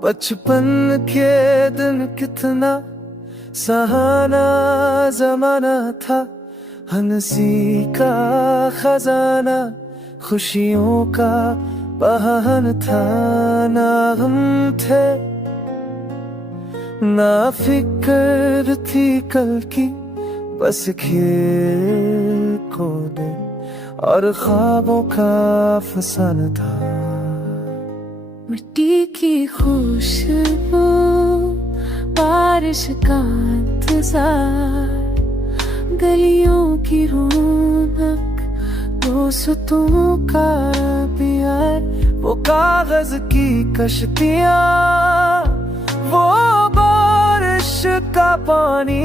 बचपन के दिन कितना सहाना जमाना था, हंसी का खजाना खुशियों का बहाना था। ना हम थे ना फिक्र थी कल की, बस खेल कूदे और ख्वाबों का फसाना था। मिट्टी की खुशबू, बारिश का इंतजार, गलियों की रौनक, दोस्तों का प्यार, वो कागज की कश्तियाँ, वो बारिश का पानी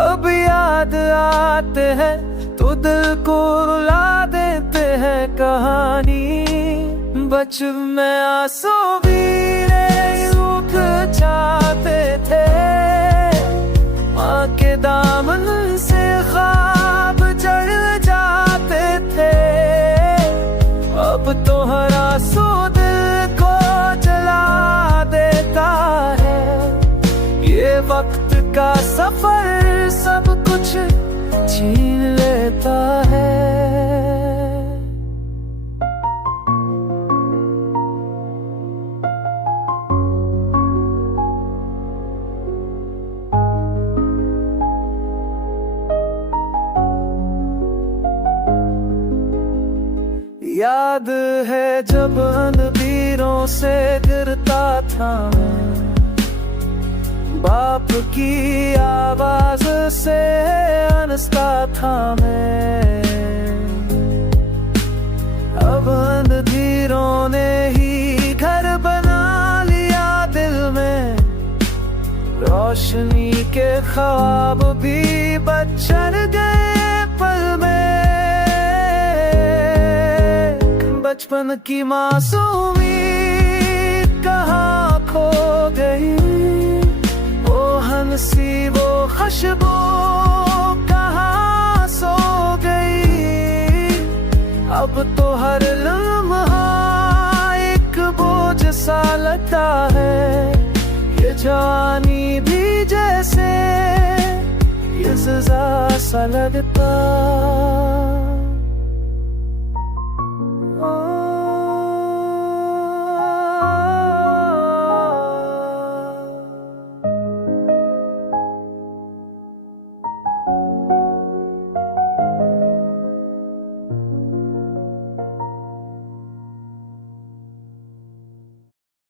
अब याद आते हैं तो दिल को रुला देते हैं कहानी। बचपन में आंसू भी रूठ जाते थे, माँ के दामन से ख्वाब चढ़ जाते थे। अब तो हर आंसू दिल को जला देता है, ये वक्त का सफर सब कुछ छीन लेता है। याद है जब अंधेरों से गिरता था मैं, बाप की आवाज से हंसता था मैं। अब अंधेरों ने ही घर बना लिया दिल में, रोशनी के ख्वाब भी बचन गए पल में। बचपन की मासूमी कहाँ खो गई, वो हंसी वो खुशबू कहाँ सो गई। अब तो हर लम्हा एक बोझ सा लगता है, ये जवानी भी जैसे ये सजा सा लगता।